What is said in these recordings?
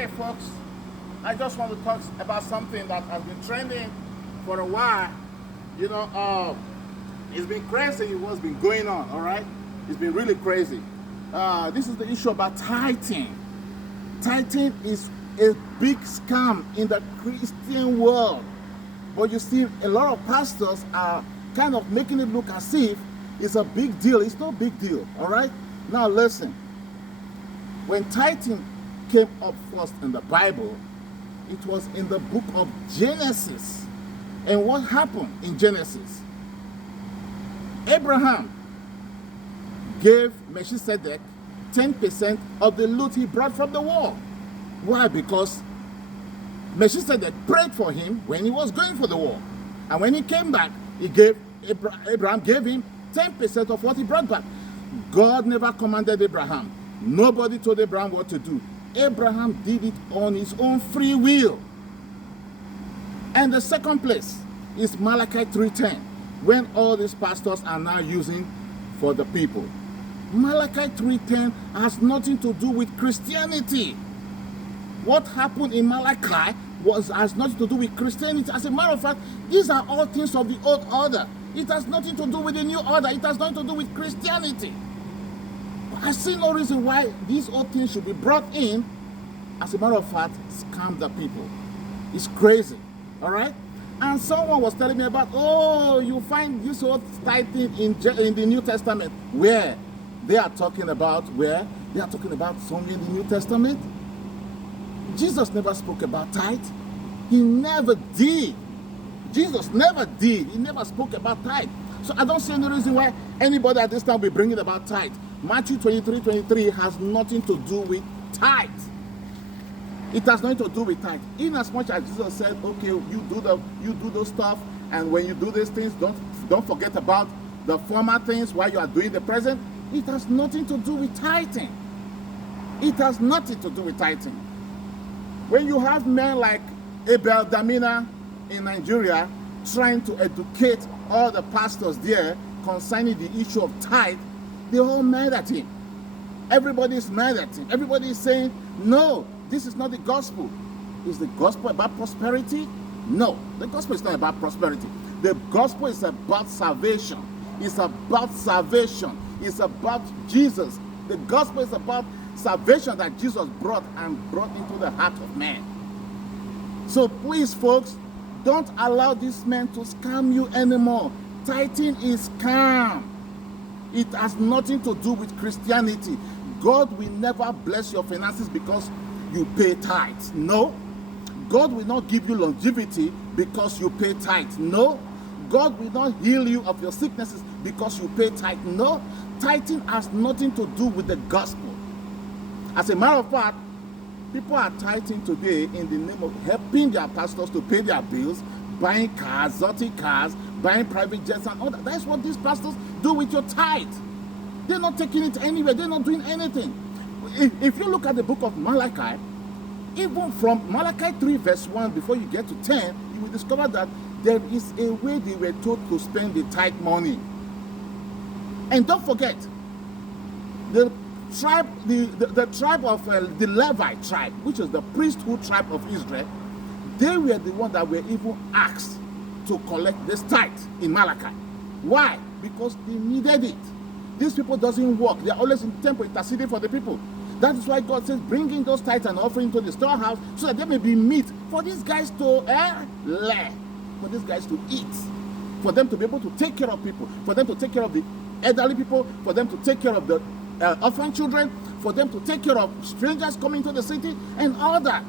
Hey folks, I just want to talk about something that has been trending for a while. It's been crazy what's been going on, all right? It's been really crazy. This is the issue about tithing. Tithing is a big scam in the Christian world. But you see, a lot of pastors are kind of making it look as if it's a big deal. It's no big deal, all right? Now listen, when tithing came up first in the Bible, it was in the book of Genesis. And what happened in Genesis? Abraham gave Melchizedek 10% of the loot he brought from the war. Why? Because Melchizedek prayed for him when he was going for the war. And when he came back, Abraham gave him 10% of what he brought back. God never commanded Abraham. Nobody told Abraham what to do. Abraham did it on his own free will. And the second place is Malachi 3:10, when all these pastors are now using for the people. Malachi 3:10 has nothing to do with Christianity. What happened in Malachi has nothing to do with Christianity. As a matter of fact, these are all things of the old order. It has nothing to do with the new order. It has nothing to do with Christianity. I see no reason why these old things should be brought in. As a matter of fact, scam the people. It's crazy, all right? And someone was telling me about, you find this old tithing in the New Testament. Where? They are talking about where? They are talking about somewhere in the New Testament. Jesus never spoke about tithe. He never did. Jesus never did. He never spoke about tithe. So I don't see any reason why anybody at this time will be bringing about tithe. Matthew 23:23 has nothing to do with tithe. It has nothing to do with tithe. In as much as Jesus said, okay, you do those stuff, and when you do these things, don't forget about the former things while you are doing the present. It has nothing to do with tithing. It has nothing to do with tithing. When you have men like Abel Damina in Nigeria trying to educate all the pastors there concerning the issue of tithe, they're all mad at him. Everybody is mad at him. Everybody is saying, no, this is not the gospel. Is the gospel about prosperity? No, the gospel is not about prosperity. The gospel is about salvation. It's about salvation. It's about Jesus. The gospel is about salvation that Jesus brought into the heart of man. So please, folks, don't allow this man to scam you anymore. Tithing is scam. It has nothing to do with Christianity. God will never bless your finances because you pay tithes. No. God will not give you longevity because you pay tithes. No. God will not heal you of your sicknesses because you pay tithe. No. Tithing has nothing to do with the gospel. As a matter of fact, people are tithing today in the name of helping their pastors to pay their bills, buying cars, exotic cars, buying private jets and all that. That's what these pastors do with your tithe. They're not taking it anywhere. They're not doing anything. If you look at the book of Malachi, even from Malachi 3 verse 1 before you get to 10, you will discover that there is a way they were told to spend the tithe money. And don't forget, the tribe of the Levite tribe, which is the priesthood tribe of Israel, they were the ones that were even asked to collect this tithe in Malachi. Why? Because they needed it. These people doesn't work. They are always in the temple interceding for the people. That is why God says, bring in those tithes and offering to the storehouse so that there may be meat for these guys to lay, for these guys to eat, for them to be able to take care of people, for them to take care of the elderly people, for them to take care of the orphan children, for them to take care of strangers coming to the city and all that.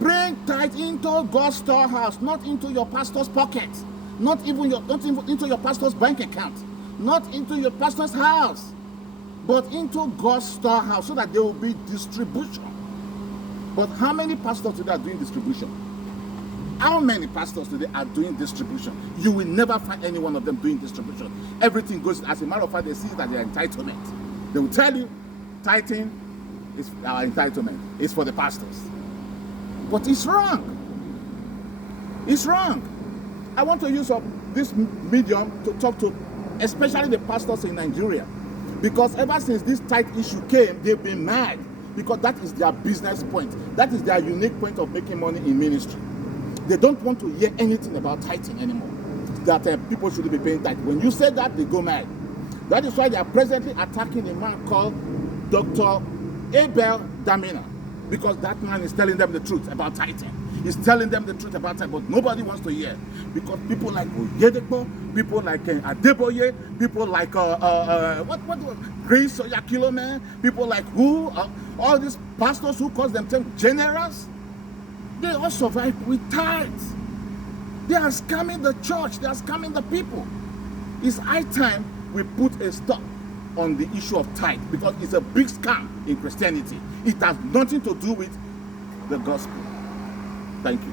Bring tithe into God's storehouse, not into your pastor's pocket, not even into your pastor's bank account, not into your pastor's house, but into God's storehouse so that there will be distribution. But how many pastors today are doing distribution? How many pastors today are doing distribution? You will never find any one of them doing distribution. Everything goes, as a matter of fact, they see that their entitlement. They will tell you, tithing is our entitlement. It's for the pastors. But it's wrong. It's wrong. I want to use this medium to talk to especially the pastors in Nigeria. Because ever since this tithe issue came, they've been mad. because that is their business point. That is their unique point of making money in ministry. They don't want to hear anything about tithing anymore. That people should be paying tithe. When you say that, they go mad. That is why they are presently attacking a man called Dr. Abel Damina, because that man is telling them the truth about tithing. He's telling them the truth about tithing, but nobody wants to hear, because people like Oyedepo, people like Adeboye, people like Grace Oyakilo, man, people like all these pastors who call themselves generals, they all survive with tithes. They are scamming the church. They are scamming the people. It's high time we put a stop on the issue of tithe, because it's a big scam in Christianity. It has nothing to do with the gospel. Thank you.